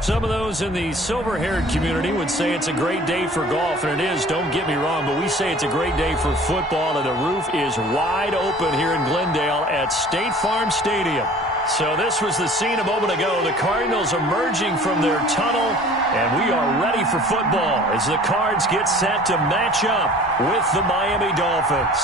Some of those in the silver-haired community would say it's a great day for golf, and it is, don't get me wrong, but we say it's a great day for football, and the roof is wide open here in Glendale at State Farm Stadium. So this was the scene a moment ago. The Cardinals emerging from their tunnel, and we are ready for football as the Cards get set to match up with the Miami Dolphins.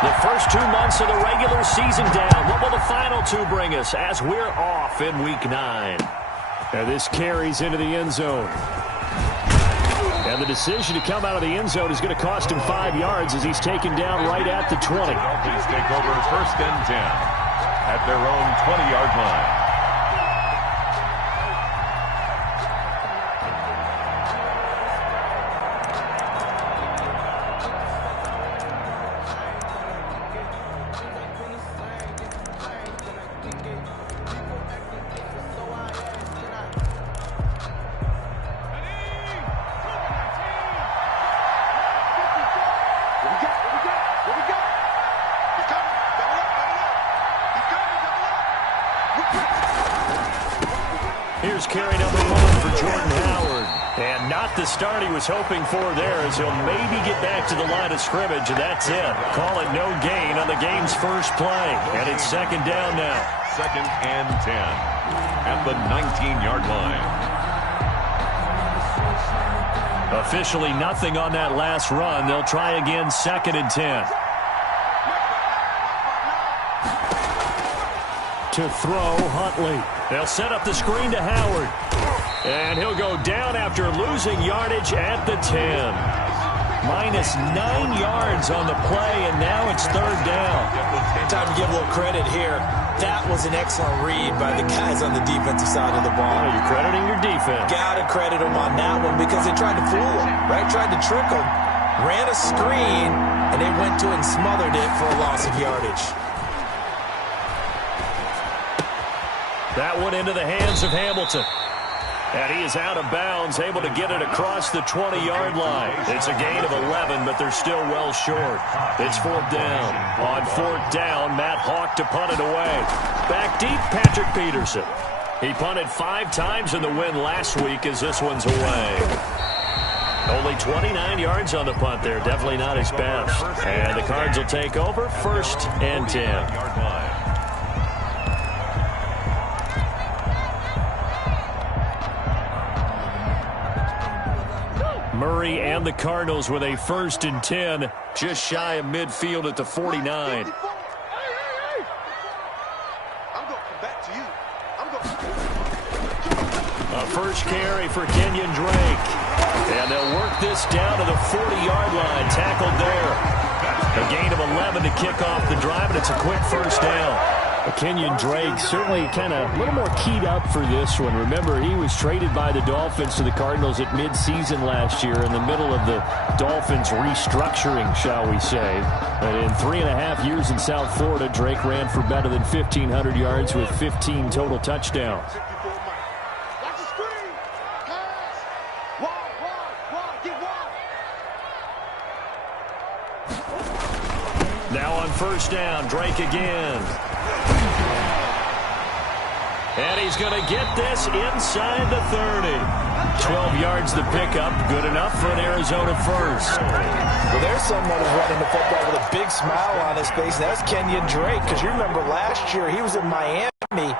The first 2 months of the regular season down. What will the final 2 bring us as we're off in Week 9? And this carries into the end zone. And the decision to come out of the end zone is going to cost him 5 yards as he's taken down right at the 20. Dolphins take over 1st and 10 at their own 20-yard line. Here's carry number 1 for Jordan Howard. And not the start he was hoping for there, as he'll maybe get back to the line of scrimmage, and that's it. Call it no gain on the game's first play. And it's 2nd down now. 2nd and 10 at the 19-yard line. Officially nothing on that last run. They'll try again 2nd and 10. To throw, Huntley. They'll set up the screen to Howard. And he'll go down after losing yardage at the 10. Minus 9 yards on the play, and now it's 3rd down. Time to give a little credit here. That was an excellent read by the guys on the defensive side of the ball. You're crediting your defense. Got to credit them on that one because they tried to fool him, right? Tried to trick him. Ran a screen, and they went to it and smothered it for a loss of yardage. That one into the hands of Hamilton. And he is out of bounds, able to get it across the 20-yard line. It's a gain of 11, but they're still well short. It's 4th down. On 4th down, Matt Hawk to punt it away. Back deep, Patrick Peterson. He punted 5 times in the win last week as this one's away. Only 29 yards on the punt there. Definitely not his best. And the Cards will take over 1st and 10. Murray and the Cardinals with a 1st and 10, just shy of midfield at the 49. A first carry for Kenyon Drake. And they'll work this down to the 40-yard line, tackled there. A gain of 11 to kick off the drive, and it's a quick 1st down. Kenyon Drake certainly kind of a little more keyed up for this one. Remember, he was traded by the Dolphins to the Cardinals at midseason last year in the middle of the Dolphins restructuring, shall we say. But in 3.5 years in South Florida, Drake ran for better than 1,500 yards with 15 total touchdowns. Now on 1st down, Drake again. And he's going to get this inside the 30. 12 yards to pick up. Good enough for an Arizona first. Well, there's someone who's running the football with a big smile on his face. That's Kenyon Drake, because you remember last year he was in Miami.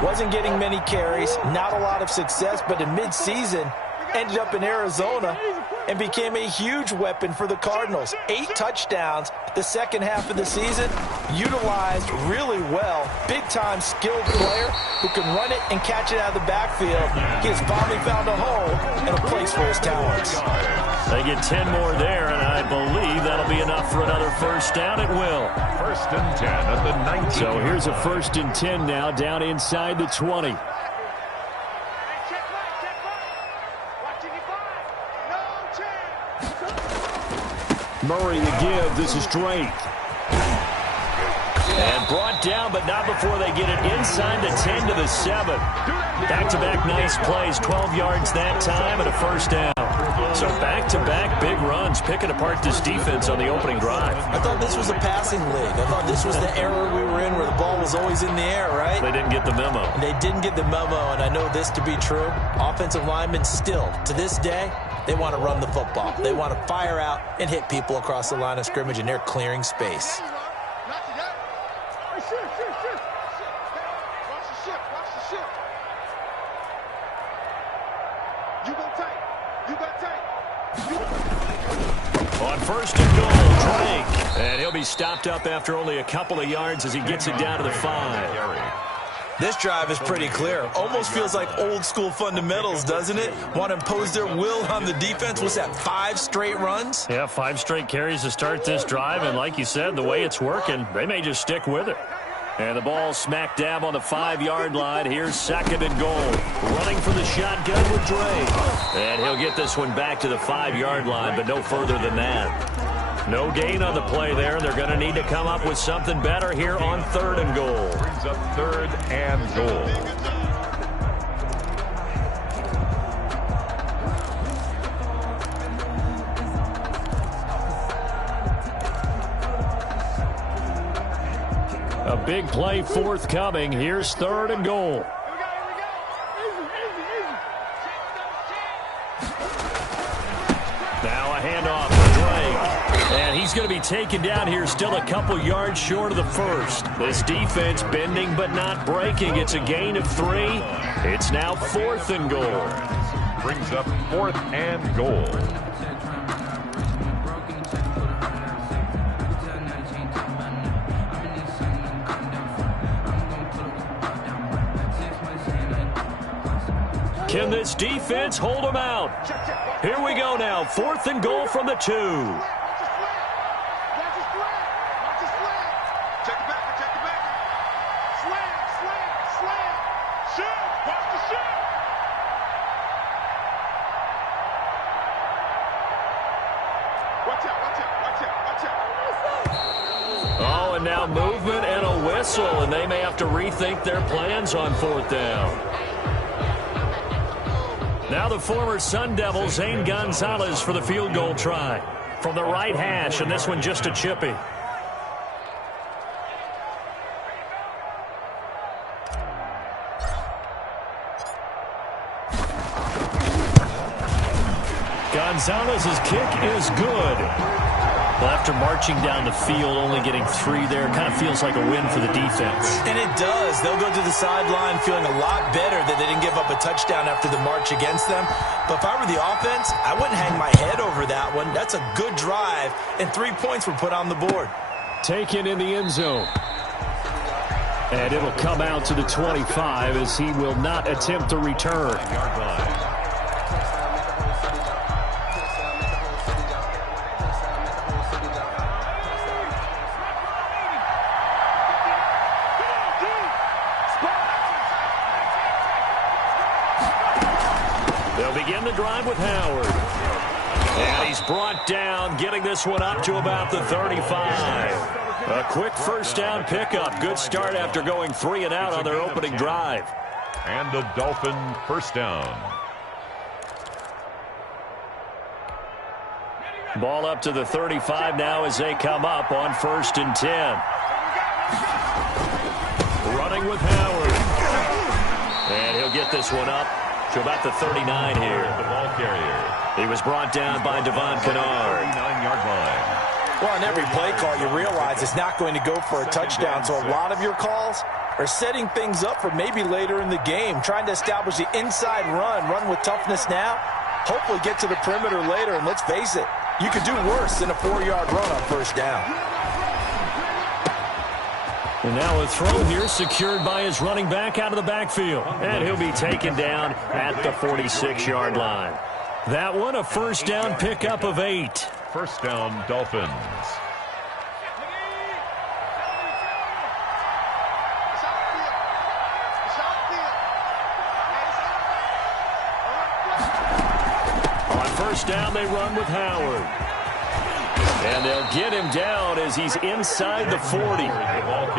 Wasn't getting many carries, not a lot of success, but in midseason ended up in Arizona and became a huge weapon for the Cardinals. 8 touchdowns the second half of the season, utilized really well. Big-time skilled player who can run it and catch it out of the backfield. He has finally found a home and a place for his talents. They get 10 more there, and I believe that'll be enough for another 1st down. It will. 1st and 10 at the 19. So here's a 1st and 10 now, down inside the 20. Murray to give. This is Drake. And brought down, but not before they get it inside the 10 to the 7. Back-to-back nice plays. 12 yards that time and a 1st down. So back-to-back big runs, picking apart this defense on the opening drive. I thought this was a passing league. I thought this was the era we were in where the ball was always in the air, right? They didn't get the memo. They didn't get the memo, and I know this to be true. Offensive linemen still, to this day, they want to run the football. They want to fire out and hit people across the line of scrimmage, and they're clearing space. On first and goal, Drake. And he'll be stopped up after only a couple of yards as he gets it down to the 5. This drive is pretty clear. Almost feels like old-school fundamentals, doesn't it? Want to impose their will on the defense. What's that, 5 straight runs? Yeah, 5 straight carries to start this drive. And like you said, the way it's working, they may just stick with it. And the ball smack dab on the 5-yard line. Here's second and goal. Running for the shotgun with Drake. And he'll get this one back to the 5-yard line, but no further than that. No gain on the play there. They're going to need to come up with something better here on third and goal. Brings up third and goal. A big play forthcoming. Here's third and goal. Now a handoff for Drake. And he's going to be taken down here, still a couple yards short of the first. This defense bending but not breaking. It's a gain of 3. It's now fourth and goal. Brings up fourth and goal. Can this defense hold them out? Here we go now. Fourth and goal from the 2. Oh, and now movement and a whistle, and they may have to rethink their plans on fourth down. Now the former Sun Devil, Zane Gonzalez, for the field goal try. From the right hash, and this one just a chippy. Gonzalez's kick is good. Well, after marching down the field, only getting 3 there, kind of feels like a win for the defense. And it does. They'll go to the sideline feeling a lot better that they didn't give up a touchdown after the march against them. But if I were the offense, I wouldn't hang my head over that one. That's a good drive, and 3 points were put on the board. Taken in the end zone. And it'll come out to the 25 as he will not attempt to return. Drive with Howard. And he's brought down, getting this one up to about the 35. A quick first down pickup. Good start after going 3 and out on their opening drive. And a Dolphin first down. Ball up to the 35 now as they come up on first and 10. Running with Howard. And he'll get this one up to about the 39 here. The ball carrier. He was brought down by Devon Kennard. 39-yard line. Well, on every play call, you realize it's not going to go for a touchdown. So a lot of your calls are setting things up for maybe later in the game, trying to establish the inside run with toughness now, hopefully get to the perimeter later. And let's face it, you could do worse than a 4-yard run on first down. And now a throw here secured by his running back out of the backfield. And he'll be taken down at the 46-yard line. That one a first down pickup of 8. First down, Dolphins. On first down, they run with Howard. And they'll get him down as he's inside the 40.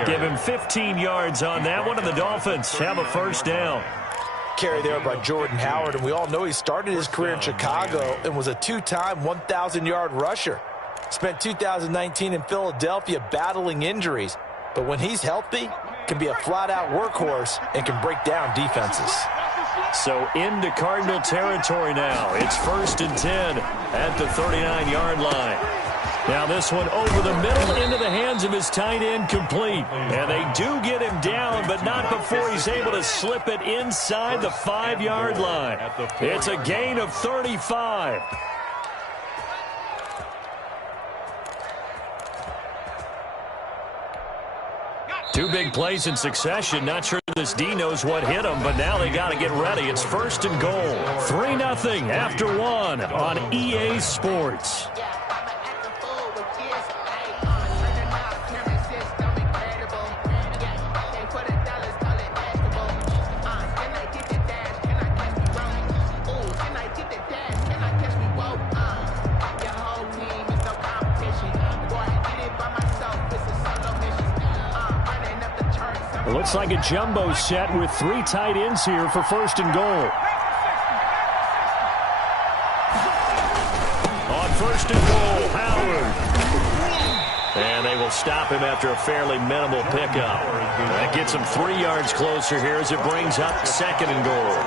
Give him 15 yards on that one, and the Dolphins have a first down. carry there by Jordan Howard, and we all know he started his career in Chicago and was a two-time 1,000-yard rusher. Spent 2019 in Philadelphia battling injuries, but when he's healthy, can be a flat-out workhorse and can break down defenses. So into Cardinal territory now. It's 1st and 10 at the 39-yard line. Now this one over the middle into the hands of his tight end, complete. And they do get him down, but not before he's able to slip it inside the 5-yard line. It's a gain of 35. Two big plays in succession. Not sure this D knows what hit him, but now they got to get ready. It's 1st and goal. 3-0 after 1 on EA Sports. Looks like a jumbo set with 3 tight ends here for 1st and goal. On 1st and goal, Howard. And they will stop him after a fairly minimal pickup. That gets him 3 yards closer here as it brings up 2nd and goal.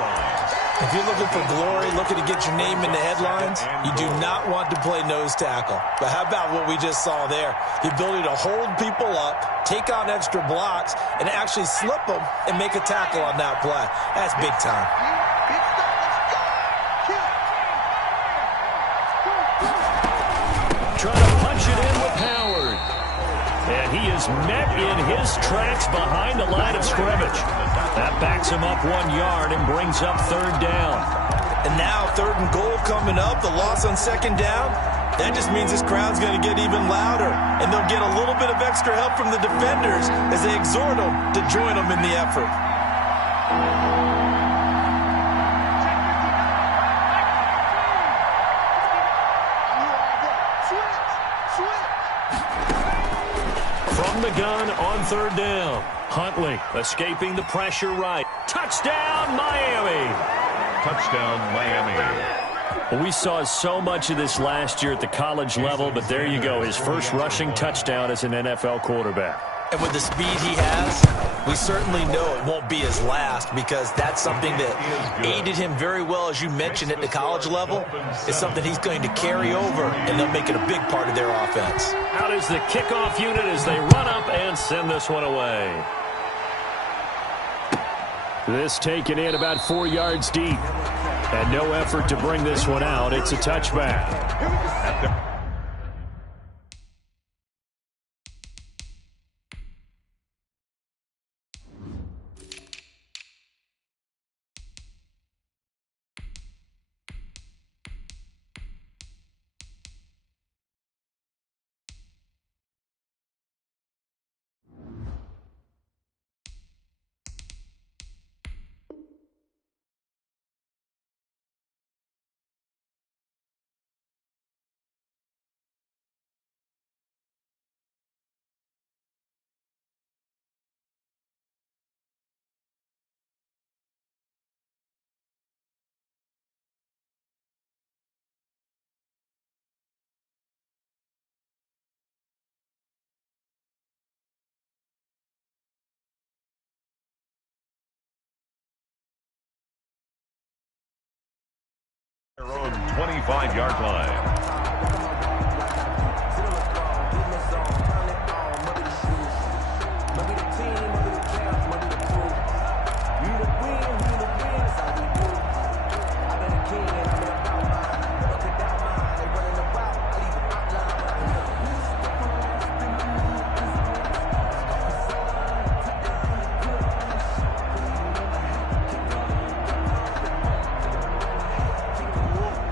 If you're looking for glory, looking to get your name in the headlines, you do not want to play nose tackle. But how about what we just saw there? The ability to hold people up, take on extra blocks, and actually slip them and make a tackle on that play. That's big time. Trying to punch it in with Howard. And he is met in his tracks behind the line of scrimmage. That backs him up 1 yard and brings up 3rd down. And now 3rd and goal coming up, the loss on 2nd down. That just means this crowd's going to get even louder, and they'll get a little bit of extra help from the defenders as they exhort them to join them in the effort. From the gun on 3rd down. Huntley escaping the pressure right. Touchdown, Miami. Touchdown, Miami. Well, we saw so much of this last year at the college level, but there you go. His first rushing touchdown as an NFL quarterback. And with the speed he has, we certainly know it won't be his last, because that's something that aided him very well, as you mentioned, at the college level. It's something he's going to carry over, and they'll make it a big part of their offense. Out is the kickoff unit as they run up and send this one away. This taken in about 4 yards deep. And no effort to bring this one out. It's a touchback. Their own 25-yard line.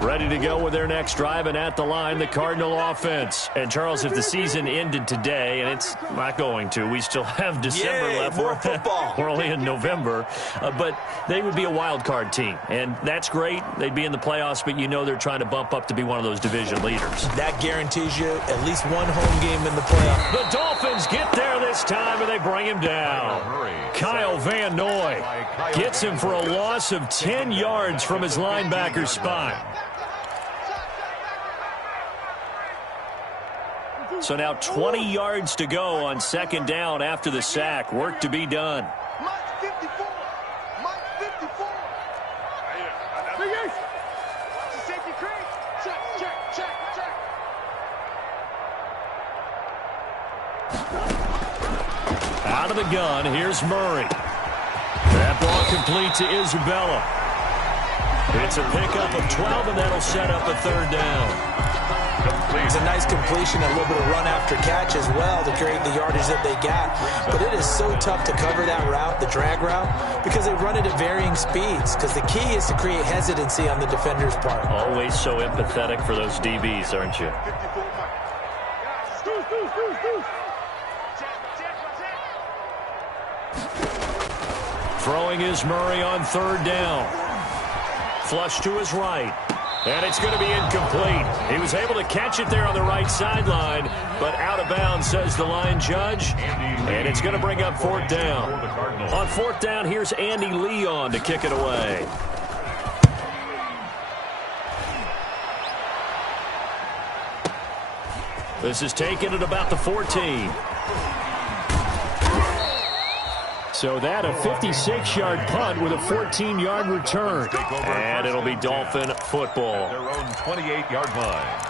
Ready to go with their next drive, and at the line, the Cardinal offense. And, Charles, if the season ended today, and it's not going to, we still have December left. More football. We're only in November. But they would be a wild card team, and that's great. They'd be in the playoffs, but you know they're trying to bump up to be one of those division leaders. That guarantees you at least one home game in the playoffs. The Dolphins get there this time, and they bring him down. Kyle Van Noy gets him for a loss of 10 yards from his linebacker spot. So now 20 yards to go on second down after the sack. Work to be done. Out of the gun, here's Murray. That ball complete to Isabella. It's a pickup of 12, and that'll set up a third down. It's a nice completion, a little bit of run after catch as well to create the yardage that they got. But it is so tough to cover that route, the drag route, because they run it at varying speeds. Because the key is to create hesitancy on the defender's part. Always so empathetic for those DBs, aren't you? Throwing is Murray on third down. Flush to his right. And it's going to be incomplete. He was able to catch it there on the right sideline, but out of bounds, says the line judge. And it's going to bring up fourth down. On fourth down, here's Andy Leon to kick it away. This is taken at about the 14. So that a 56-yard punt with a 14-yard return. And it'll be Dolphin football. Their own 28-yard line.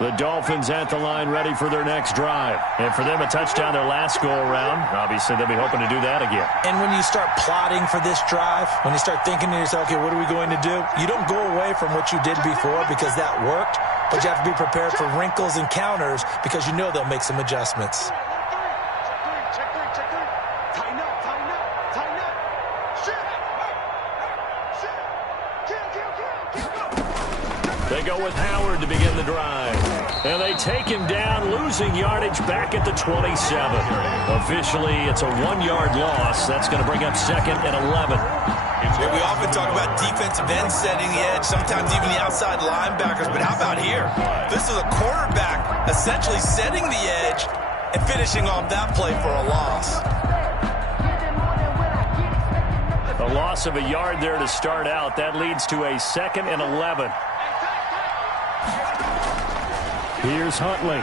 The Dolphins at the line ready for their next drive. And for them, a touchdown their last go-around. Obviously, they'll be hoping to do that again. And when you start plotting for this drive, when you start thinking to yourself, okay, what are we going to do? You don't go away from what you did before because that worked. But you have to be prepared for wrinkles and counters because you know they'll make some adjustments. They go with Howard to begin the drive. And they take him down, losing yardage back at the 27. Officially, it's a 1-yard loss. That's going to bring up second and 11. Yeah, we often talk about defensive ends setting the edge, sometimes even the outside linebackers, but how about here? This is a quarterback essentially setting the edge and finishing off that play for a loss. A loss of a yard there to start out. That leads to a second and 11. Here's Huntley.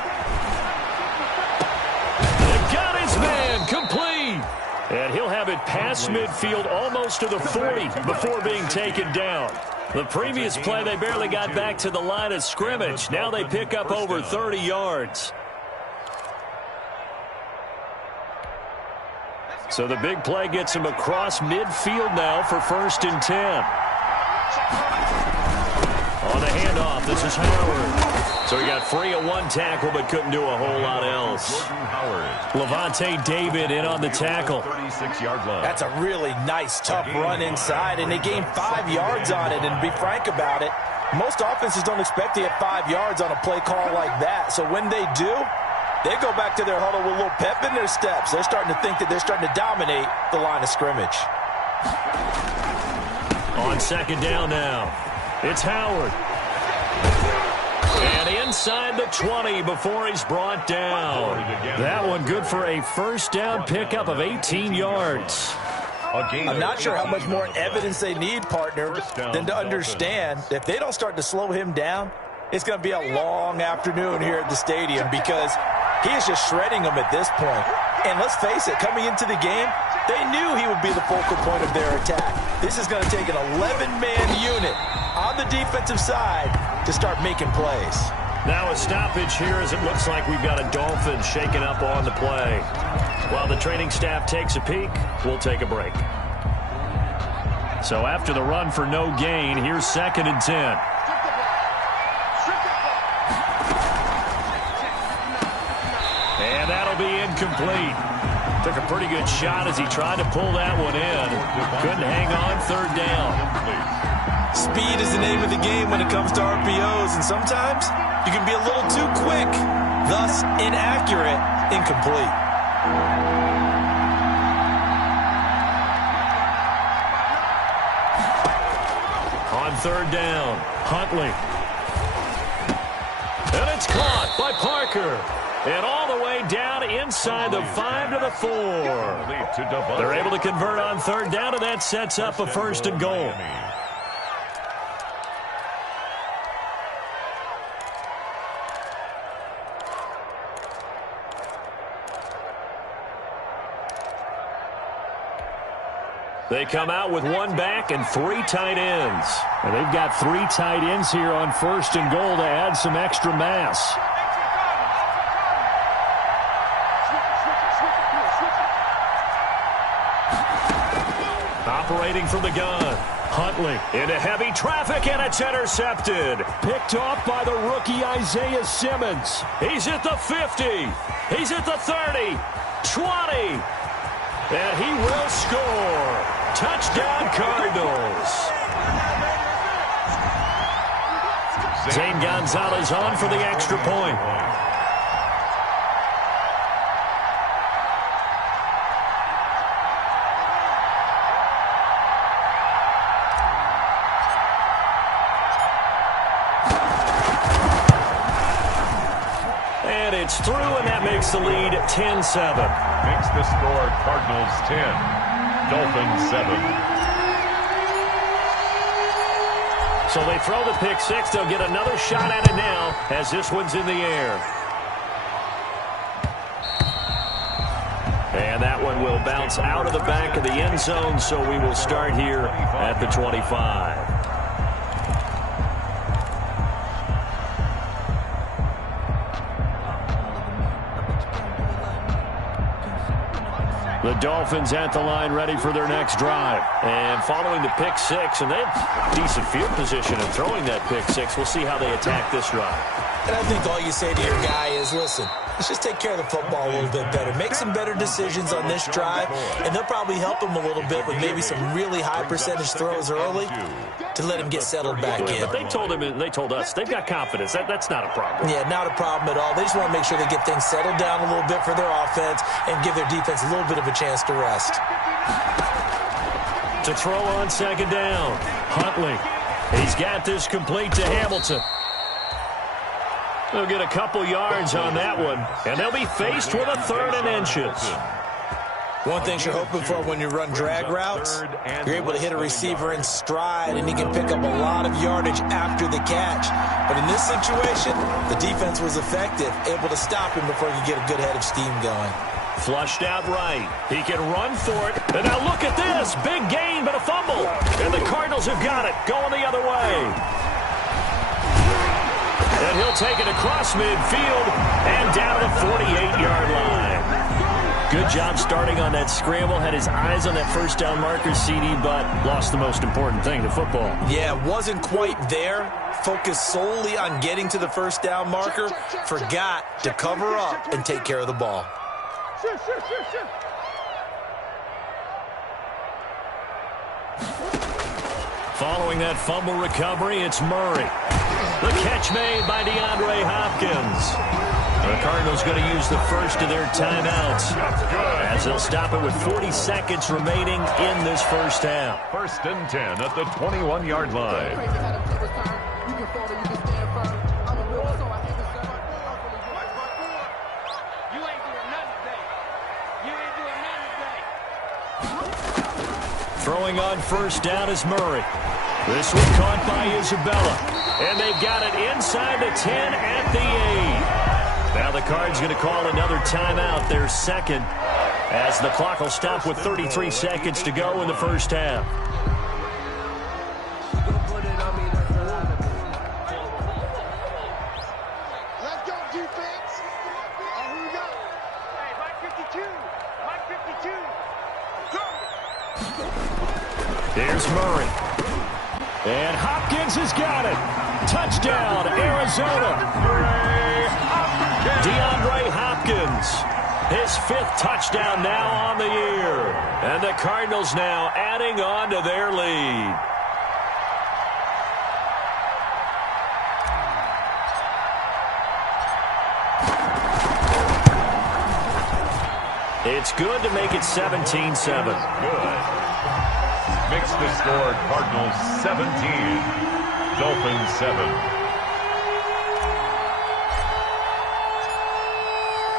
They got his man, complete. And he'll have it past midfield almost to the 40 before being taken down. The previous play, they barely got back to the line of scrimmage. Now they pick up over 30 yards. So the big play gets him across midfield now for 1st and 10. On the handoff, this is Howard. So he got free of one tackle but couldn't do a whole lot else. Levante David in on the tackle. 36-yard line. That's a really nice, tough run inside, and they gained 5 yards on it. And to be frank about it, most offenses don't expect to get 5 yards on a play call like that. So when they do, they go back to their huddle with a little pep in their steps. They're starting to think that they're starting to dominate the line of scrimmage. On second down now, it's Howard. And inside the 20 before he's brought down. That one good for a first down pickup of 18 yards. I'm not sure how much more evidence they need, partner, than to understand that if they don't start to slow him down, it's going to be a long afternoon here at the stadium because he is just shredding them at this point. And let's face it, coming into the game, they knew he would be the focal point of their attack. This is going to take an 11-man unit on the defensive side to start making plays. Now a stoppage here as it looks like we've got a Dolphin shaken up on the play. While the training staff takes a peek, we'll take a break. So after the run for no gain, here's 2nd and 10. And that'll be incomplete. Took a pretty good shot as he tried to pull that one in. Couldn't hang on third down. Speed is the name of the game when it comes to RPOs, and sometimes you can be a little too quick, thus inaccurate, incomplete. On third down, Huntley. And it's caught by Parker. And all the way down inside the 5 to the 4. They're able to convert on third down, and that sets up a first and goal. They come out with one back and 3 tight ends. And they've got 3 tight ends here on first and goal to add some extra mass. Operating from the gun. Huntley into heavy traffic, and it's intercepted. Picked off by the rookie Isaiah Simmons. He's at the 50. He's at the 30. 20. And he will score. Touchdown, Cardinals. Zane Gonzalez on for the extra point. And it's through, and that makes the lead 10-7. Makes the score Cardinals 10, Dolphins 7. So they throw the pick six. They'll get another shot at it now as this one's in the air. And that one will bounce out of the back of the end zone, so we will start here at the 25. The Dolphins at the line ready for their next drive. And following the pick six, and they have decent field position in throwing that pick six. We'll see how they attack this drive. And I think all you say to your guy is, listen, let's just take care of the football a little bit better. Make some better decisions on this drive, and they'll probably help him a little bit with maybe some really high percentage throws early to let him get settled back in. But they told him, and they told us, they've got confidence. That's not a problem. Yeah, not a problem at all. They just want to make sure they get things settled down a little bit for their offense and give their defense a little bit of a chance to rest. To throw on second down, Huntley. He's got this complete to Hamilton. They'll get a couple yards on that one, and they'll be faced with a 3rd and inches. One thing you're hoping for when you run drag routes, you're able to hit a receiver in stride, and he can pick up a lot of yardage after the catch. But in this situation, the defense was effective, able to stop him before he could get a good head of steam going. Flushed out right. He can run for it. And now look at this. Big gain, but a fumble. And the Cardinals have got it. Going the other way. And he'll take it across midfield and down to the 48-yard line. Good job starting on that scramble. Had his eyes on that first down marker, CD, but lost the most important thing, the football. Yeah, wasn't quite there. Focused solely on getting to the first down marker. Forgot to cover up and take care of the ball. Following that fumble recovery, it's Murray. The catch made by DeAndre Hopkins. The Cardinals going to use the first of their timeouts as they'll stop it with 40 seconds remaining in this first half. 1st and 10 at the 21-yard line. Throwing on first down is Murray. This one caught by Isabella. And they've got it inside the 10 at the 8. Now the Cards going to call another timeout, their second, as the clock will stop with 33 seconds to go in the first half. Let's go, defense. Oh, who we got? Hey, Mike 52. Mike 52. Here's Murray. And Hopkins has got it. Touchdown, Arizona. DeAndre Hopkins. His 5th touchdown now on the year. And the Cardinals now adding on to their lead. It's good to make it 17-7. Good. Makes the score Cardinals 17, Dolphins 7.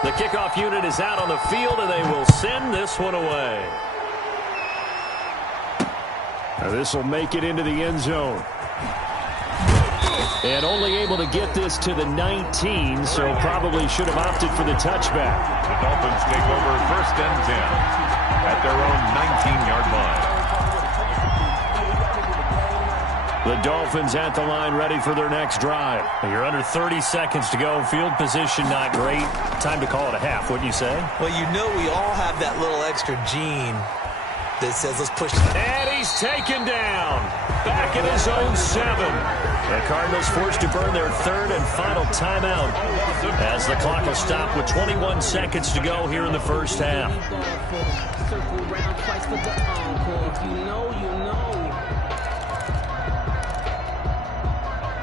The kickoff unit is out on the field, and they will send this one away. Now this will make it into the end zone. And only able to get this to the 19, so probably should have opted for the touchback. The Dolphins take over 1st and 10 at their own 19-yard line. The Dolphins at the line ready for their next drive. You're under 30 seconds to go. Field position not great. Time to call it a half, wouldn't you say? Well, you know we all have that little extra gene that says let's push. And he's taken down. Back in his own 7. The Cardinals forced to burn their 3rd and final timeout as the clock will stop with 21 seconds to go here in the first half.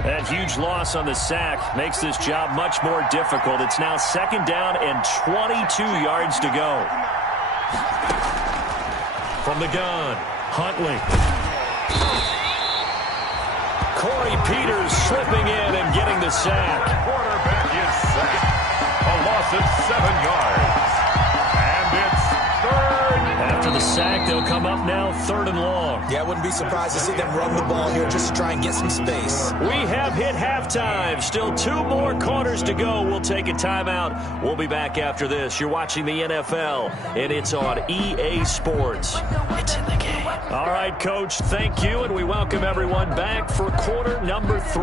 That huge loss on the sack makes this job much more difficult. It's now 2nd down and 22 yards to go. From the gun, Huntley. Corey Peters slipping in and getting the sack. Quarterback is second. A loss of 7 yards. And it's 3rd. After the sack, they'll come up now 3rd and long. Yeah, I wouldn't be surprised to see them run the ball here just to try and get some space. We have hit halftime. Still 2 more quarters to go. We'll take a timeout. We'll be back after this. You're watching the NFL, and it's on EA Sports. It's in the game. All right, Coach, thank you, and we welcome everyone back for quarter number 3.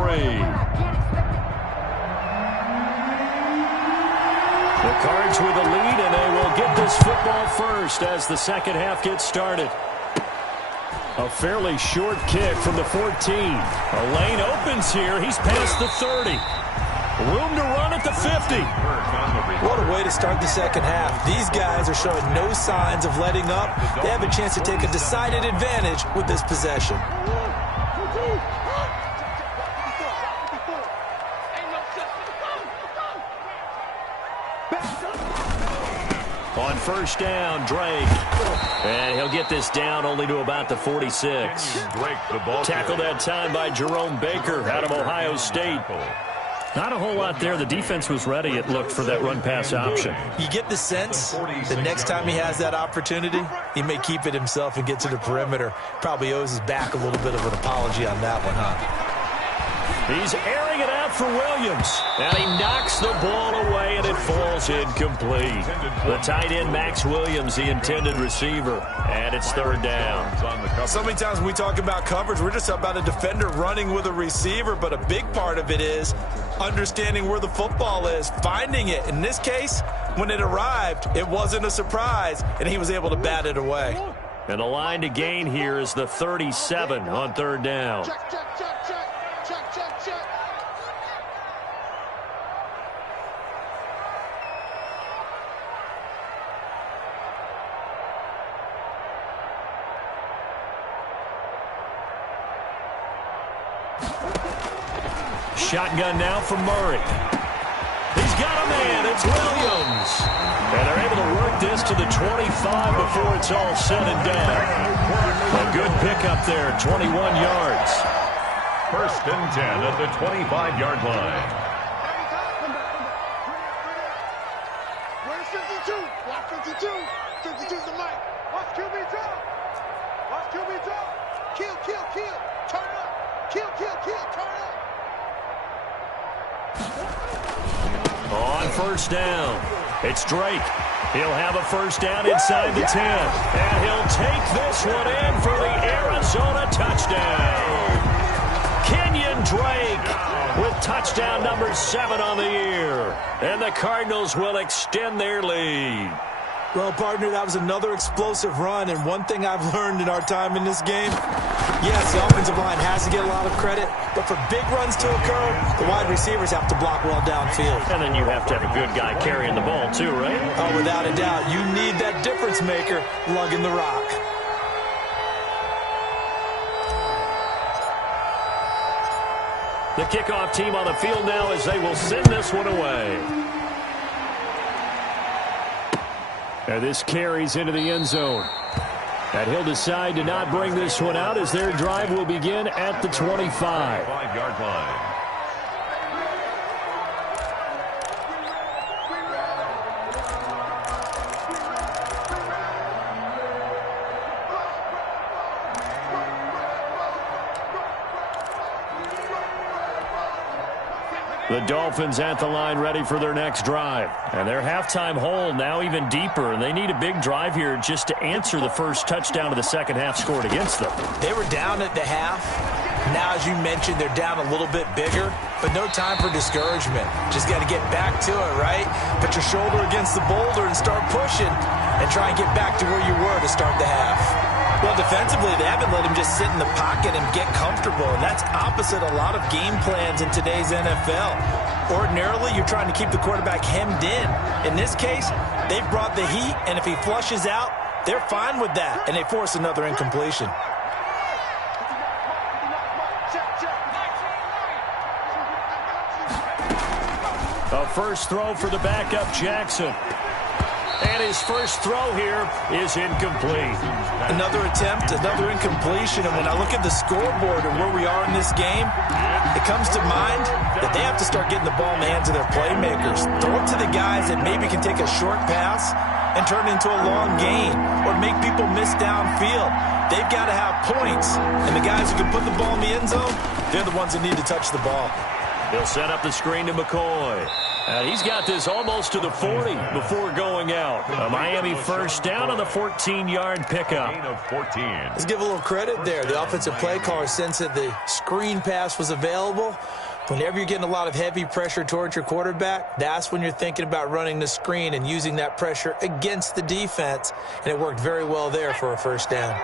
The Cards with a lead, and they will get this football first as the second half gets started. A fairly short kick from the 14. A lane opens here. He's past the 30. Room to run at the 50. What a way to start the second half. These guys are showing no signs of letting up. They have a chance to take a decided advantage with this possession. On first down, Drake. And he'll get this down only to about the 46. Tackled that time by Jerome Baker out of Ohio State. Not a whole lot there. The defense was ready, it looked, for that run-pass option. You get the sense the next time he has that opportunity, he may keep it himself and get to the perimeter. Probably owes his back a little bit of an apology on that one, huh? He's airing it out for Williams. And he knocks the ball away, and it falls incomplete. The tight end, Max Williams, the intended receiver. And it's 3rd down. So many times when we talk about coverage, we're just about a defender running with a receiver, but a big part of it is understanding where the football is, finding it. In this case, when it arrived, it wasn't a surprise, and he was able to bat it away. And the line to gain here is the 37 on 3rd down. Check, check, check, check. Check, check, check. Shotgun now for Murray. He's got a man. It's Williams. And they're able to work this to the 25 before it's all said and done. A good pickup there, 21 yards. 1st and 10 at the 25-yard line. Where's 52? Block 52. 52's the mic. Watch QB draw. Watch QB draw. Kill, kill, kill. Turn up. Kill, kill, kill. Turn up. On first down, it's Drake. He'll have a first down inside the 10. And he'll take this one in for the Arizona touchdown. Kenyon Drake with touchdown number 7 on the year. And the Cardinals will extend their lead. Well, partner, that was another explosive run, and one thing I've learned in our time in this game, Yes, the offensive line has to get a lot of credit, but for big runs to occur, the wide receivers have to block well downfield. And then you have to have a good guy carrying the ball too, right? Oh, without a doubt. You need that difference maker lugging the rock. The kickoff team on the field now as they will send this one away. And this carries into the end zone. And he'll decide to not bring this one out as their drive will begin at the 25. 5-yard line. The Dolphins at the line ready for their next drive. And their halftime hole now even deeper, and they need a big drive here just to answer the first touchdown of the second half scored against them. They were down at the half. Now, as you mentioned, they're down a little bit bigger, but no time for discouragement. Just got to get back to it, right? Put your shoulder against the boulder and start pushing and try and get back to where you were to start the half. Well, defensively, they haven't let him just sit in the pocket and get comfortable, and that's opposite a lot of game plans in today's NFL. Ordinarily, you're trying to keep the quarterback hemmed in. In this case, they've brought the heat, and if he flushes out, they're fine with that, and they force another incompletion. A first throw for the backup Jackson. And his first throw here is incomplete. Another attempt, another incompletion, and when I look at the scoreboard and where we are in this game, it comes to mind that they have to start getting the ball in the hands of their playmakers. Throw it to the guys that maybe can take a short pass and turn it into a long gain or make people miss downfield. They've got to have points, and the guys who can put the ball in the end zone, they're the ones that need to touch the ball. He'll set up the screen to McCoy. And he's got this almost to the 40 before going out. A Miami first down on the 14-yard pickup. Let's give a little credit there. The offensive play caller sensed that the screen pass was available. Whenever you're getting a lot of heavy pressure towards your quarterback, that's when you're thinking about running the screen and using that pressure against the defense. And it worked very well there for a first down.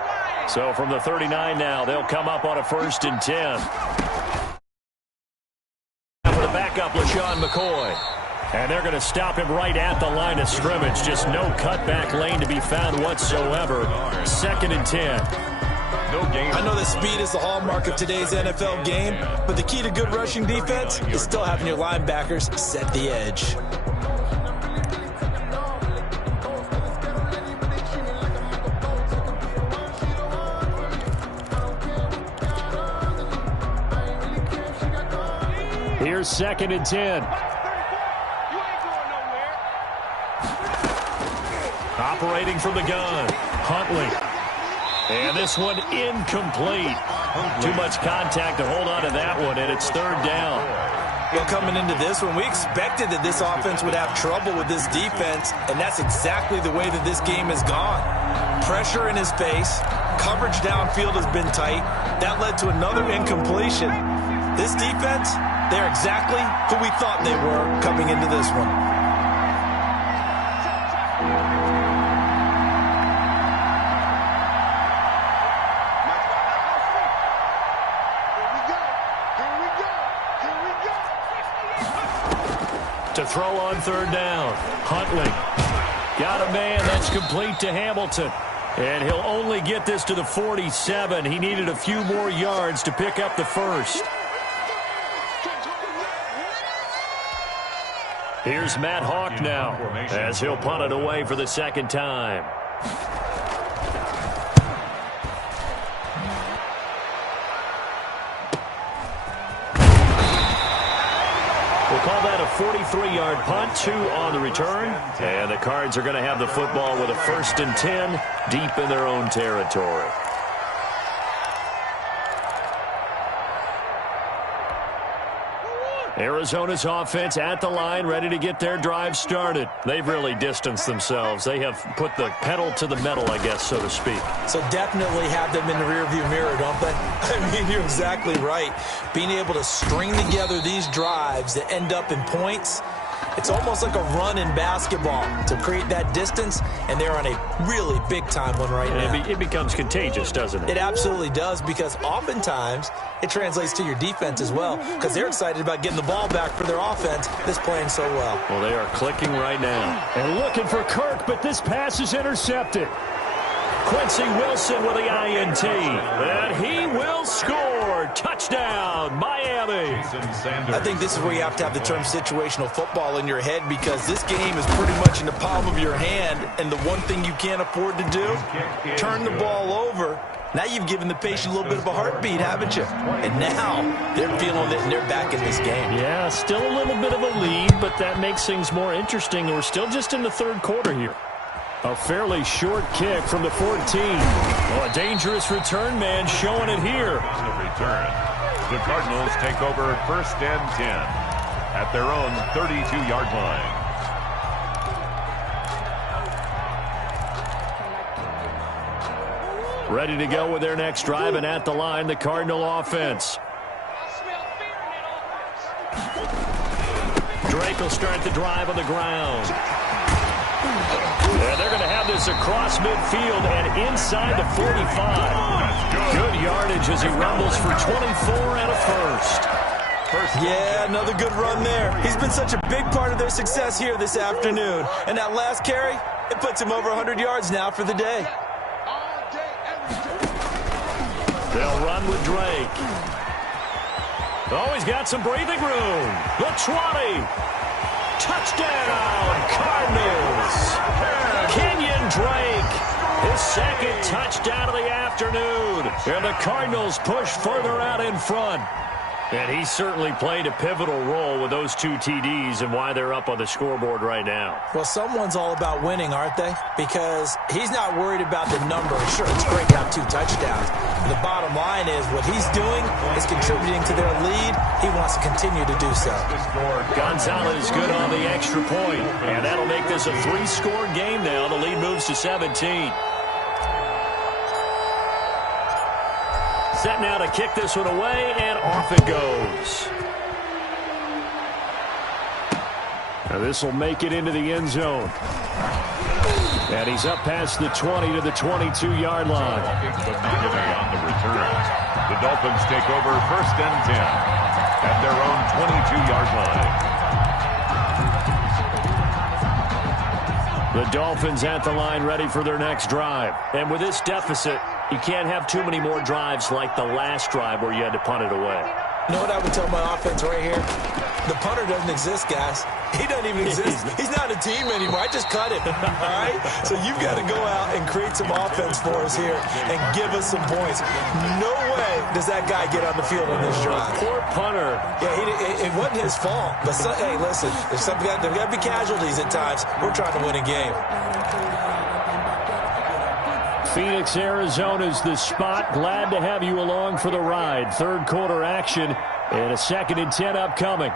So from the 39 now, they'll come up on a 1st and 10. For the backup, LaShawn McCoy. And they're going to stop him right at the line of scrimmage. Just no cutback lane to be found whatsoever. 2nd and 10. I know that speed is the hallmark of today's NFL game, but the key to good rushing defense is still having your linebackers set the edge. Here's 2nd and 10. Operating from the gun, Huntley. And this one incomplete. Too much contact to hold on to that one, and it's 3rd down. Well, coming into this one, we expected that this offense would have trouble with this defense, and that's exactly the way that this game has gone. Pressure in his face, coverage downfield has been tight. That led to another incompletion. This defense, they're exactly who we thought they were coming into this one. To throw on 3rd down, Huntley. Got a man that's complete to Hamilton. And he'll only get this to the 47. He needed a few more yards to pick up the first. Here's Matt Hawk now as he'll punt it away for the 2nd time. We'll call that a 43-yard punt, 2 on the return. And the Cards are going to have the football with a 1st and 10 deep in their own territory. Arizona's offense at the line, ready to get their drive started. They've really distanced themselves. They have put the pedal to the metal, I guess, so to speak. So definitely have them in the rearview mirror, don't they? I mean, you're exactly right. Being able to string together these drives that end up in points, It's almost like a run in basketball to create that distance, and they're on a really big-time one right now. It becomes contagious, doesn't it? It absolutely does, because oftentimes it translates to your defense as well, because they're excited about getting the ball back for their offense that's playing so well. Well, they are clicking right now. And looking for Kirk, but this pass is intercepted. Quincy Wilson with the INT. And he will score. Touchdown, Miami. I think this is where you have to have the term situational football in your head, because this game is pretty much in the palm of your hand, and the one thing you can't afford to do, turn the ball over. Now you've given the patient a little bit of a heartbeat, haven't you? And now they're feeling it, and they're back in this game. Yeah, still a little bit of a lead, but that makes things more interesting. We're still just in the third quarter here. A fairly short kick from the 14. Oh, a dangerous return man showing it here. On the return, the Cardinals take over 1st and 10 at their own 32-yard line. Ready to go with their next drive, and at the line, the Cardinal offense. Drake will start the drive on the ground. And they're going to have this across midfield and inside the 45. Good yardage as he rumbles for 24 and a first. Yeah, another good run there. He's been such a big part of their success here this afternoon. And that last carry, it puts him over 100 yards now for the day. They'll run with Drake. Oh, he's got some breathing room. The 20. Touchdown, Cardinals. Kenyon Drake, his second touchdown of the afternoon. And the Cardinals push further out in front. And he certainly played a pivotal role with those 2 TDs and why they're up on the scoreboard right now. Well, someone's all about winning, aren't they? Because he's not worried about the number. Sure, it's great to have 2 touchdowns. The bottom line is what he's doing is contributing to their lead. He wants to continue to do so. Gonzalez good on the extra point. And that'll make this a 3-score game now. The lead moves to 17. Set now to kick this one away, and off it goes. Now this will make it into the end zone. And he's up past the 20 to the 22-yard line. But not today on the return. The Dolphins take over 1st and 10 at their own 22-yard line. The Dolphins at the line ready for their next drive. And with this deficit, you can't have too many more drives like the last drive where you had to punt it away. You know what I would tell my offense right here? The punter doesn't exist, guys. He doesn't even exist. He's not a team anymore. I just cut him, all right? So you've got to go out and create some offense for us here and give us some points. No way does that guy get on the field on this drive. Poor punter. Yeah, it wasn't his fault. But, hey, listen, there's got to be casualties at times. We're trying to win a game. Phoenix, Arizona's the spot. Glad to have you along for the ride. Third quarter action and a 2nd and 10 upcoming.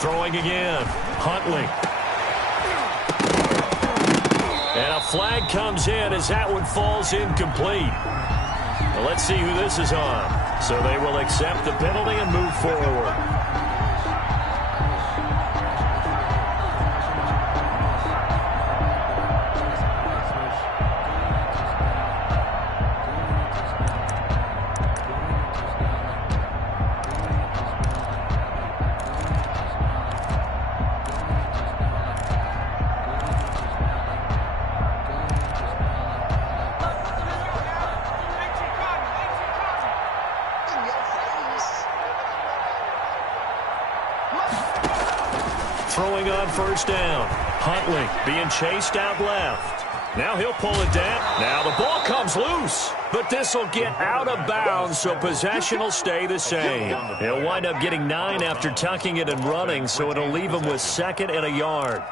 Throwing again. Huntley. And a flag comes in as that one falls incomplete. Well, let's see who this is on. So they will accept the penalty and move forward. Throwing on 1st down. Huntley being chased out left. Now he'll pull it down. Now the ball comes loose. But this will get out of bounds, so possession will stay the same. He'll wind up getting 9 after tucking it and running, so it'll leave him with 2nd and a yard.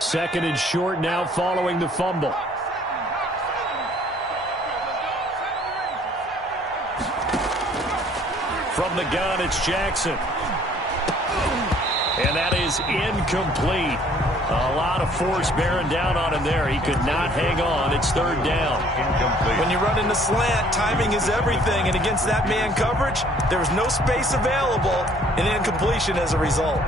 Second and short now following the fumble. From the gun, it's Jackson. And that is incomplete. A lot of force bearing down on him there. He could not hang on. It's third down. Incomplete. When you run in the slant, timing is everything. And against that man coverage, there's no space available, and incompletion as a result.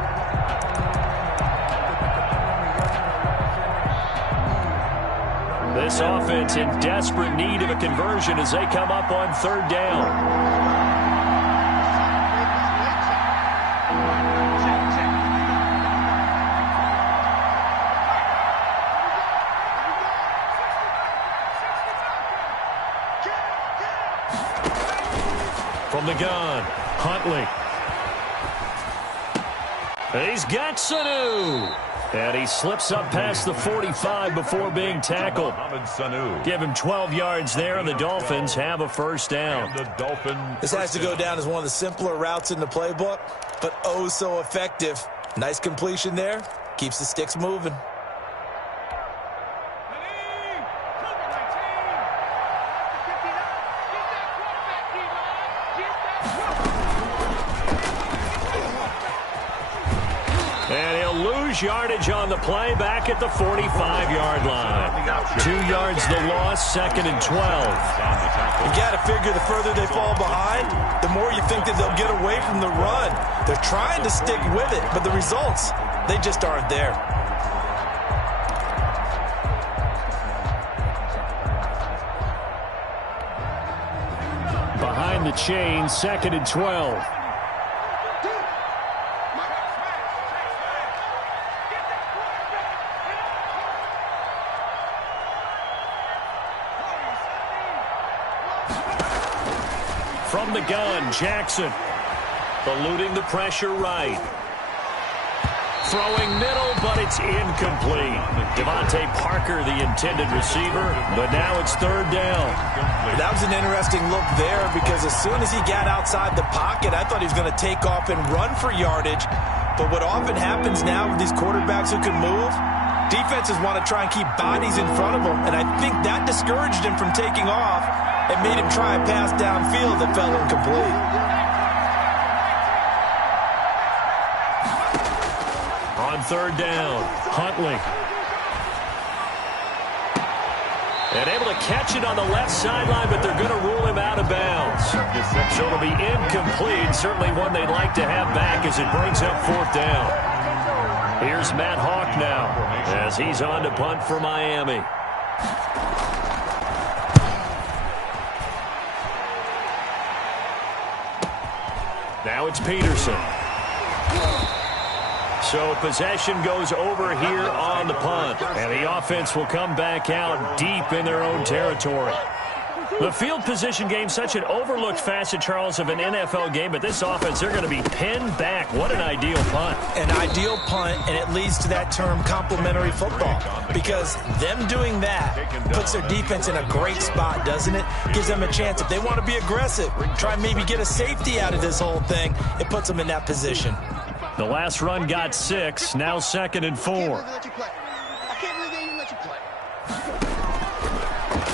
This offense in desperate need of a conversion as they come up on third down. From the gun, Huntley. He's got Sanu. And he slips up past the 45 before being tackled. Give him 12 yards there, and the Dolphins have a first down. This has to go down as one of the simpler routes in the playbook, but oh so effective. Nice completion there. Keeps the sticks moving. Yardage on the play back at the 45-yard line. 2 yards the loss, 2nd and 12. You got to figure the further they fall behind, the more you think that they'll get away from the run. They're trying to stick with it, but the results, they just aren't there. Behind the chain, 2nd and 12. From the gun, Jackson. Eluding the pressure right. Throwing middle, but it's incomplete. Devontae Parker, the intended receiver, but now it's third down. That was an interesting look there because as soon as he got outside the pocket, I thought he was going to take off and run for yardage. But what often happens now with these quarterbacks who can move, defenses want to try and keep bodies in front of them, and I think that discouraged him from taking off and made him try a pass downfield that fell incomplete. On third down, Huntley. And able to catch it on the left sideline, but they're going to rule him out of bounds. So it'll be incomplete, certainly one they'd like to have back as it brings up fourth down. Here's Matt Hawk now as he's on to punt for Miami. Now it's Peterson. So possession goes over here on the punt. And the offense will come back out deep in their own territory. The field position game, such an overlooked facet, Charles, of an NFL game. But this offense, they're going to be pinned back. What an ideal punt. An ideal punt, and it leads to that term complementary football. Because them doing that puts their defense in a great spot, doesn't it? Gives them a chance. If they want to be aggressive, try and maybe get a safety out of this whole thing, it puts them in that position. The last run got 6, now 2nd and 4. I can't believe they even let you play.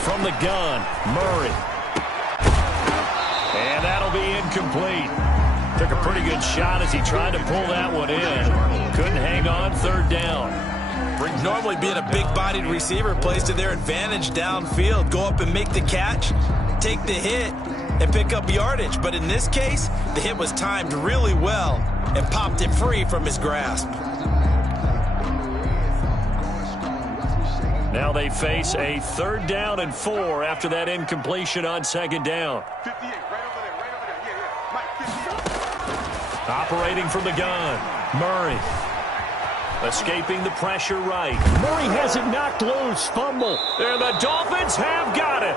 From the gun, Murray. And that'll be incomplete. Took a pretty good shot as he tried to pull that one in. Couldn't hang on, third down. Normally being a big-bodied receiver plays to their advantage downfield. Go up and make the catch, take the hit, and pick up yardage. But in this case, the hit was timed really well and popped it free from his grasp. Now they face a 3rd down and 4 after that incompletion on 2nd down. 58, right over there, yeah. Mike, 58. Operating from the gun, Murray. Escaping the pressure right. Murray has it knocked loose, fumble. And the Dolphins have got it.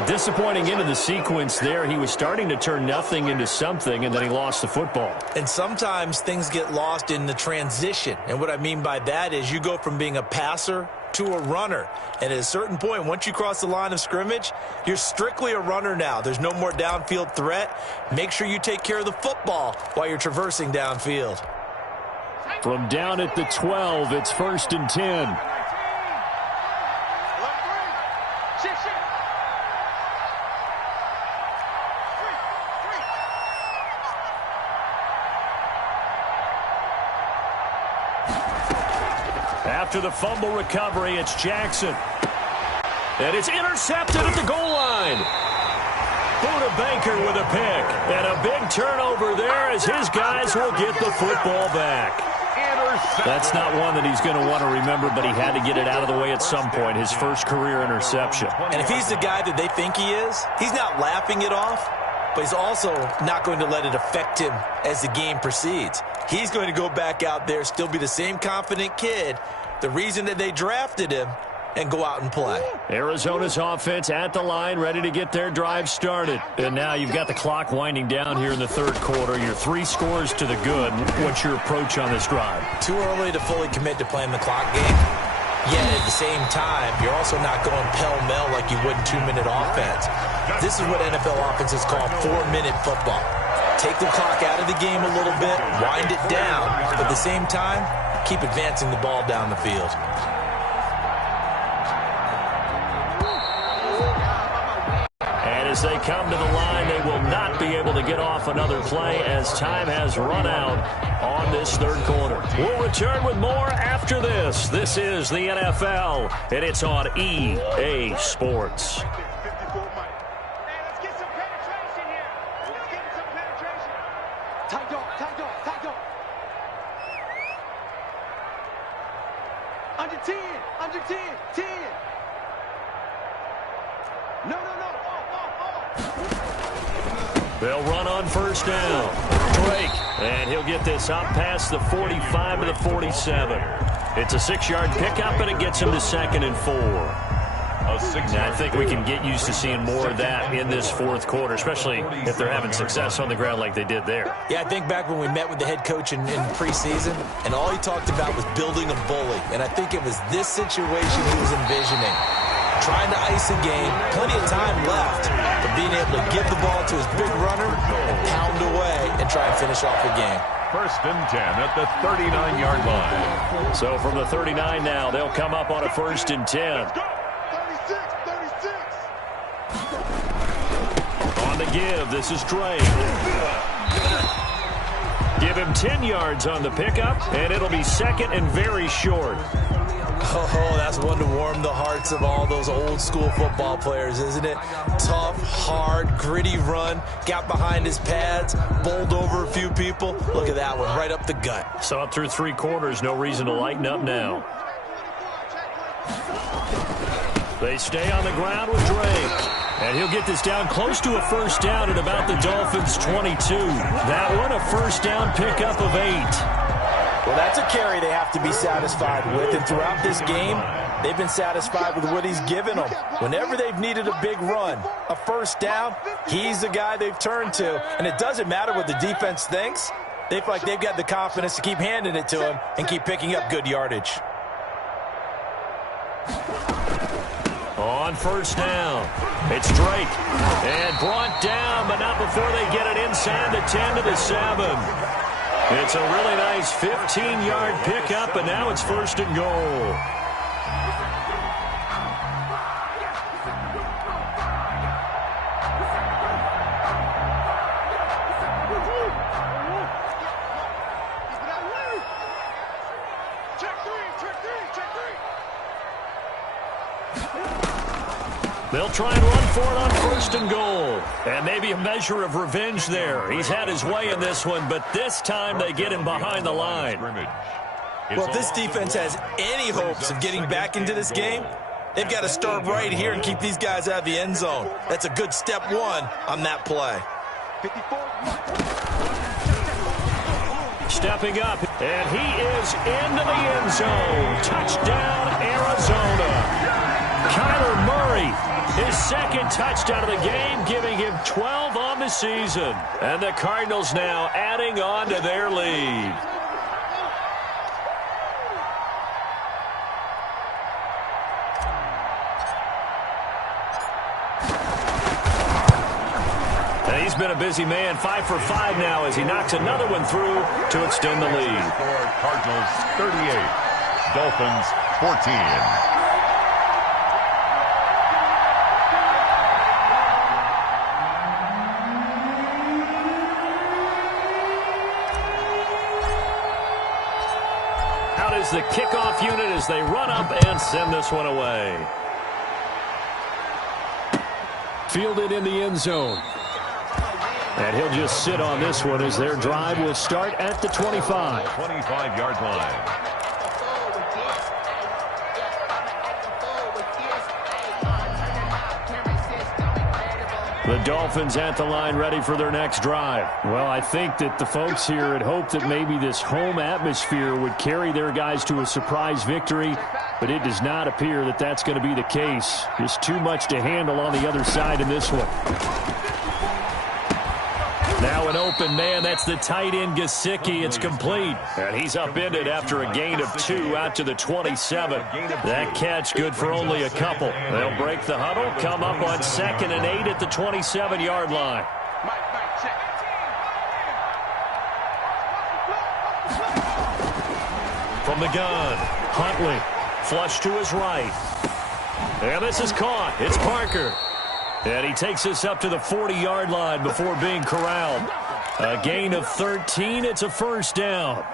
A disappointing end of the sequence there. He was starting to turn nothing into something, and then he lost the football. And sometimes things get lost in the transition. And what I mean by that is you go from being a passer to a runner. And at a certain point, once you cross the line of scrimmage, you're strictly a runner now. There's no more downfield threat. Make sure you take care of the football while you're traversing downfield. From down at the 12, it's 1st and 10. After the fumble recovery, it's Jackson. And it's intercepted at the goal line. Buda Baker with a pick. And a big turnover there as his guys will get the football back. That's not one that he's going to want to remember, but he had to get it out of the way at some point, his first career interception. And if he's the guy that they think he is, he's not laughing it off, but he's also not going to let it affect him as the game proceeds. He's going to go back out there, still be the same confident kid, the reason that they drafted him, and go out and play. Arizona's offense at the line, ready to get their drive started. And now you've got the clock winding down here in the third quarter. You're 3 scores to the good. What's your approach on this drive? Too early to fully commit to playing the clock game. Yet at the same time, you're also not going pell-mell like you would in 2-minute offense. This is what NFL offenses call 4-minute football. Take the clock out of the game a little bit, wind it down, but at the same time, keep advancing the ball down the field. As they come to the line, they will not be able to get off another play as time has run out on this third quarter. We'll return with more after this. This is the NFL, and it's on EA Sports. Under 10, under 10, 10. No. They'll run on first down. Drake, and he'll get this up past the 45 to the 47. It's a 6-yard pickup, and it gets him to 2nd and 4. Now, I think we can get used to seeing more of that in this fourth quarter, especially if they're having success on the ground like they did there. Yeah, I think back when we met with the head coach in preseason, and all he talked about was building a bully. And I think it was this situation he was envisioning. Trying to ice a game, plenty of time left, but being able to give the ball to his big runner and pound away and try and finish off the game. 1st and 10 at the 39-yard line. So from the 39 now, they'll come up on a 1st and 10. 36. On the give, this is Drake. Give him 10 yards on the pickup, and it'll be 2nd and very short. Oh, that's one to warm the hearts of all those old-school football players, isn't it? Tough, hard, gritty run. Got behind his pads, bowled over a few people. Look at that one, right up the gut. Saw it through 3 quarters. No reason to lighten up now. They stay on the ground with Drake. And he'll get this down close to a 1st down at about the Dolphins' 22. That one, a 1st down pickup of 8. Well, that's a carry they have to be satisfied with. And throughout this game, they've been satisfied with what he's given them. Whenever they've needed a big run, a 1st down, he's the guy they've turned to. And it doesn't matter what the defense thinks. They feel like they've got the confidence to keep handing it to him and keep picking up good yardage. On 1st down, it's Drake. And brought down, but not before they get it inside the 10 to the 7. It's a really nice 15-yard pickup, and now it's 1st and goal. They'll try and run for it on 1st and goal. And maybe a measure of revenge there. He's had his way in this one, but this time they get him behind the line. Well, if this defense has any hopes of getting back into this game, they've got to start right here and keep these guys out of the end zone. That's a good step 1 on that play. Stepping up, and he is into the end zone. Touchdown, Arizona. Kyler Murray, his 2nd touchdown of the game, giving him 12 on the season. And the Cardinals now adding on to their lead. And he's been a busy man, 5 for 5 now as he knocks another one through to extend the lead. Cardinals 38, Dolphins 14. the kickoff unit as they run up and send this one away. Fielded in the end zone. And he'll just sit on this one as their drive will start at the 25. 25-yard line. The Dolphins at the line ready for their next drive. Well, I think that the folks here had hoped that maybe this home atmosphere would carry their guys to a surprise victory, but it does not appear that that's going to be the case. Just too much to handle on the other side in this one. Now an open man. That's the tight end, Gesicki. It's complete. And he's upended after a gain of 2 out to the 27. That catch good for only a couple. They'll break the huddle, come up on 2nd and 8 at the 27-yard line. From the gun, Huntley. Flush to his right. And this is caught. It's Parker. And he takes us up to the 40-yard line before being corralled. A gain of 13. It's a first down.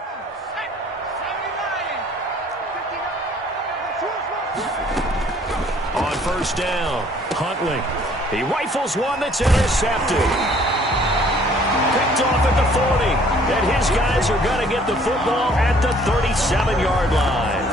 On first down, Huntley. He rifles one that's intercepted. Picked off at the 40. And his guys are going to get the football at the 37-yard line.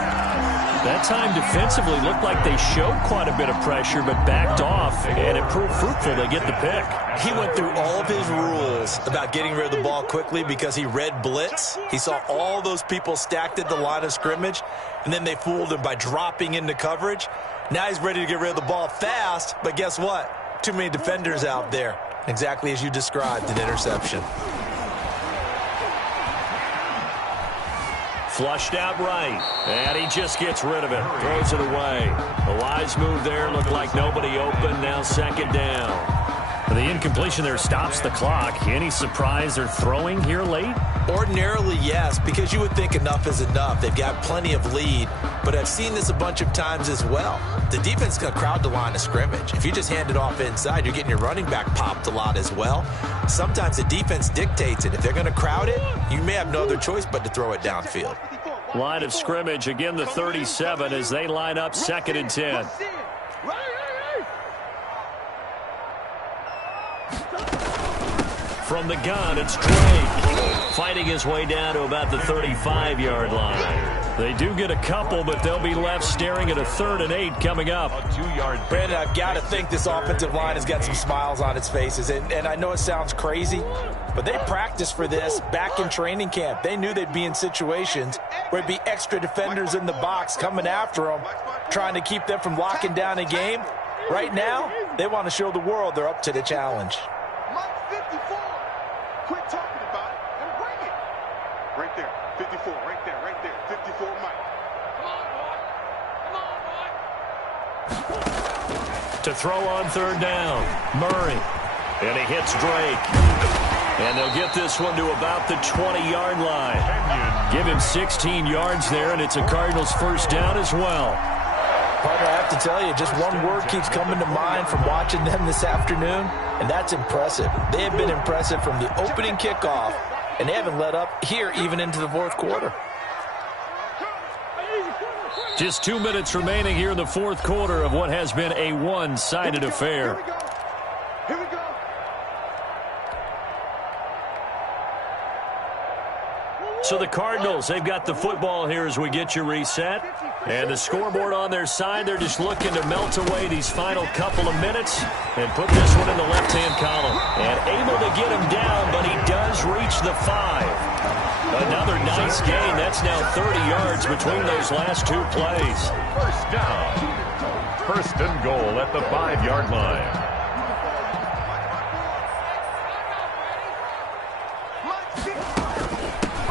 That time defensively looked like they showed quite a bit of pressure but backed off, and it proved fruitful. They get the pick. He went through all of his rules about getting rid of the ball quickly because he read blitz. He saw all those people stacked at the line of scrimmage, and then they fooled him by dropping into coverage. Now he's ready to get rid of the ball fast, but guess what? Too many defenders out there. Exactly as you described, an interception. Flushed out right, and he just gets rid of it. Throws it away. A wise move there. Looked like nobody open. Now 2nd down. The incompletion there stops the clock. Any surprise they're throwing here late? Ordinarily, yes, because you would think enough is enough. They've got plenty of lead, but I've seen this a bunch of times as well. The defense is going to crowd the line of scrimmage. If you just hand it off inside, you're getting your running back popped a lot as well. Sometimes the defense dictates it. If they're going to crowd it, you may have no other choice but to throw it downfield. Line of scrimmage, again the 37 as they line up 2nd and 10. From the gun, it's Drake. Fighting his way down to about the 35-yard line. They do get a couple, but they'll be left staring at a 3rd and 8 coming up. Brandon, I've got to think this offensive line has got some smiles on its faces. And I know it sounds crazy, but they practiced for this back in training camp. They knew they'd be in situations where it'd be extra defenders in the box coming after them, trying to keep them from locking down a game. Right now, they want to show the world they're up to the challenge. Quit talking about it and bring it. Right there, 54, right there, 54, Mike. Come on, boy. To throw on 3rd down, Murray. And he hits Drake. And they'll get this one to about the 20-yard line. Give him 16 yards there, and it's a Cardinals first down as well. Partner, I have to tell you, just one word keeps coming to mind from watching them this afternoon, and that's impressive. They have been impressive from the opening kickoff, and they haven't let up here even into the 4th quarter. Just 2 minutes remaining here in the 4th quarter of what has been a one-sided affair. Here we go. So the Cardinals, they've got the football here as we get you reset. And the scoreboard on their side, they're just looking to melt away these final couple of minutes and put this one in the left-hand column. And able to get him down, but he does reach the 5. Another nice gain. That's now 30 yards between those last 2 plays. First down. 1st and goal at the 5-yard line.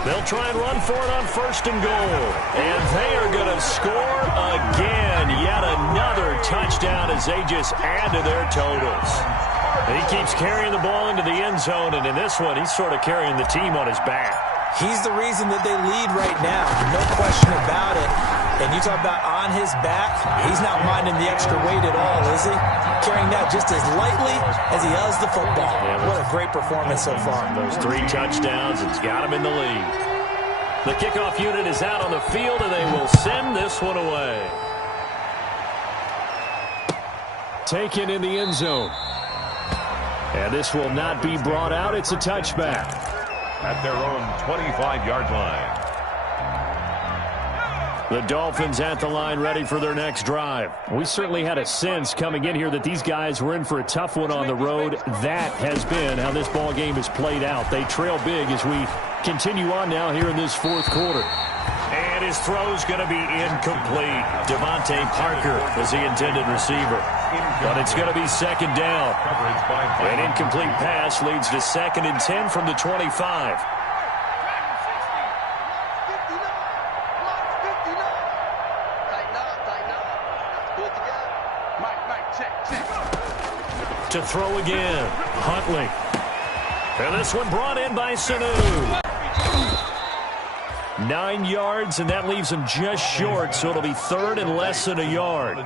They'll try and run for it on 1st and goal. And they are going to score again. Yet another touchdown as they just add to their totals. He keeps carrying the ball into the end zone, and in this one, he's sort of carrying the team on his back. He's the reason that they lead right now, no question about it. And you talk about on his back, he's not minding the extra weight at all, is he? Carrying that just as lightly as he does the football. What a great performance so far. Those 3 touchdowns, it's got him in the lead. The kickoff unit is out on the field, and they will send this one away. Taken in the end zone. And this will not be brought out. It's a touchback. At their own 25-yard line. The Dolphins at the line, ready for their next drive. We certainly had a sense coming in here that these guys were in for a tough one on the road. That has been how this ball game has played out. They trail big as we continue on now here in this fourth quarter. And his throw's going to be incomplete. Devontae Parker was the intended receiver. But it's going to be second down. An incomplete pass leads to 2nd and 10 from the 25. To throw again, Huntley. And this one brought in by Sanu. 9 yards, and that leaves him just short, so it'll be 3rd and less than a yard.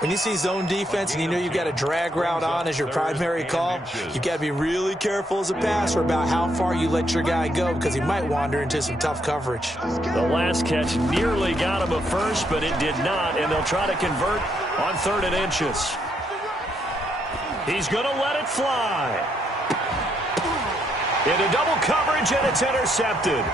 When you see zone defense and you know you've got a drag route on as your primary call, you've got to be really careful as a passer about how far you let your guy go because he might wander into some tough coverage. The last catch nearly got him a first, but it did not, and they'll try to convert on 3rd and inches. He's going to let it fly. Into double coverage, and it's intercepted.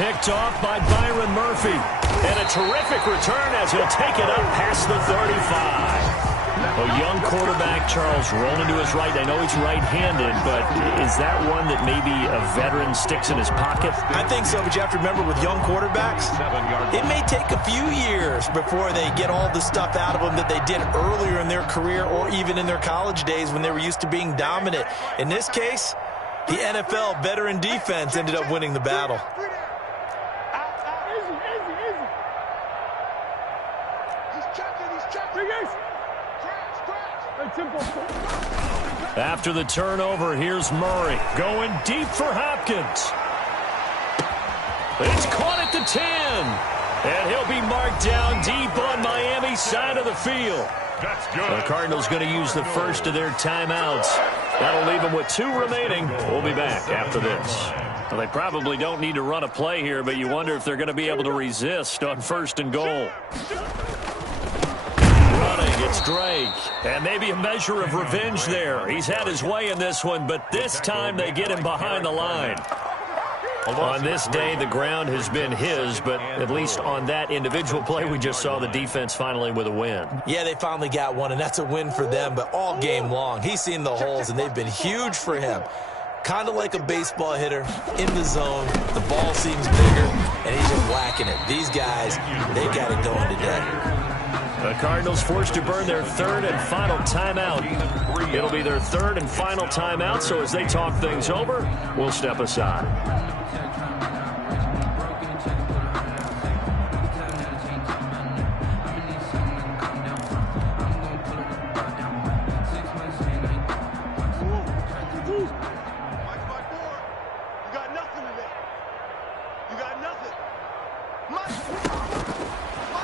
Picked off by Byron Murphy. And a terrific return as he'll take it up past the 35. A young quarterback, Charles, rolling to his right. I know he's right-handed, but is that one that maybe a veteran sticks in his pocket? I think so, but you have to remember with young quarterbacks, it may take a few years before they get all the stuff out of them that they did earlier in their career or even in their college days when they were used to being dominant. In this case, the NFL veteran defense ended up winning the battle. After the turnover, here's Murray going deep for Hopkins. It's caught at the 10. And he'll be marked down deep on Miami's side of the field. That's good. The Cardinals going to use the first of their timeouts. That'll leave them with 2 remaining. We'll be back after this. Well, they probably don't need to run a play here, but you wonder if they're going to be able to resist on 1st and goal. It's Drake, and maybe a measure of revenge there. He's had his way in this one, but this time they get him behind the line. On this day, the ground has been his, but at least on that individual play, we just saw the defense finally with a win. Yeah, they finally got one, and that's a win for them, but all game long, he's seen the holes, and they've been huge for him. Kind of like a baseball hitter in the zone. The ball seems bigger, and he's just whacking it. These guys, they got it going today. The Cardinals forced to burn their 3rd and final timeout. It'll be their 3rd and final timeout, so as they talk things over, we'll step aside.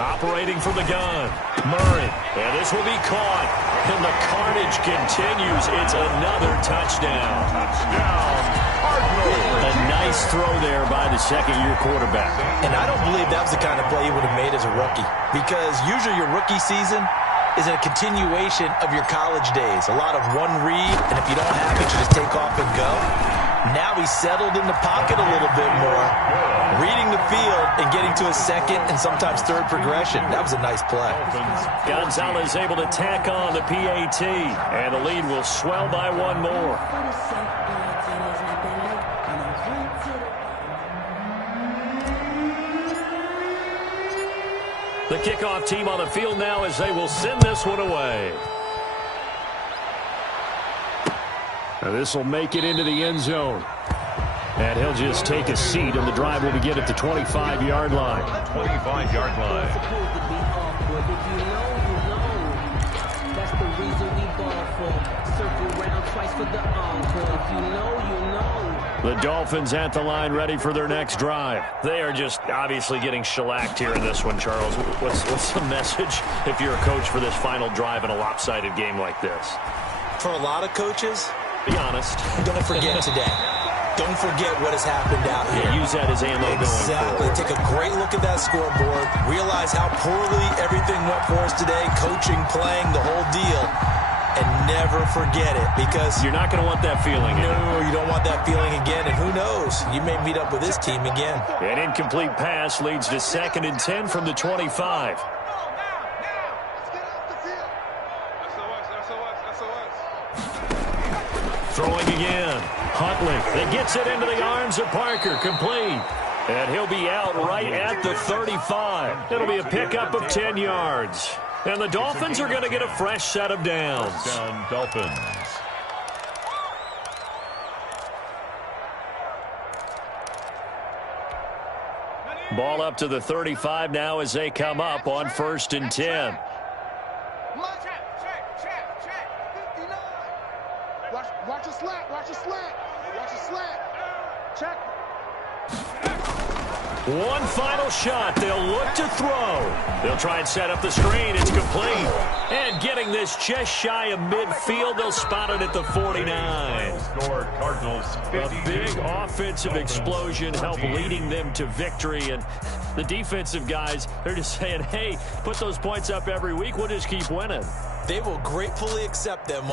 Operating from the gun, Murray, and this will be caught, and the carnage continues. It's another touchdown. Touchdown, Cardinals. A nice throw there by the 2nd-year quarterback. And I don't believe that was the kind of play he would have made as a rookie, because usually your rookie season is a continuation of your college days. A lot of one read, and if you don't have it, you just take off and go. Now he's settled in the pocket a little bit more, reading the field and getting to a 2nd and sometimes 3rd progression. That was a nice play. Gonzalez able to tack on the PAT, and the lead will swell by 1 more. The kickoff team on the field now as they will send this one away. Now this will make it into the end zone. And he'll just take a seat, and the drive will begin at the 25-yard line. 25-yard line. That's the reason we ball for. Circle round twice for the encore. If you know, you know. The Dolphins at the line, ready for their next drive. They are just obviously getting shellacked here in this one, Charles. What's the message if you're a coach for this final drive in a lopsided game like this? For a lot of coaches, Be honest. I'm going to forget today. don't forget what has happened out here. Yeah, use that as ammo going Exactly. forward. Take a great look at that scoreboard. Realize how poorly everything went for us today. Coaching, playing, the whole deal. And never forget it, because You're not going to want that feeling. no, you don't want that feeling again. And who knows? You may meet up with this team again. An incomplete pass leads to 2nd and 10 from the 25. Let's get off the field. SOS. Throwing again. Huntley. That gets it into the arms of Parker. Complete. And he'll be out right at the 35. It'll be a pickup of 10 yards. And the Dolphins are going to get a fresh set of downs. First down, Dolphins. Ball up to the 35 now as they come up on 1st and 10. Watch a slant. Watch a slant. Watch a slant. Check. One final shot. They'll look to throw. They'll try and set up the screen. It's complete. And getting this just shy of midfield, they'll spot it at the 49. Score Cardinals 50. A big offensive explosion helped leading them to victory. And the defensive guys, they're just saying, hey, put those points up every week. We'll just keep winning. They will gratefully accept them.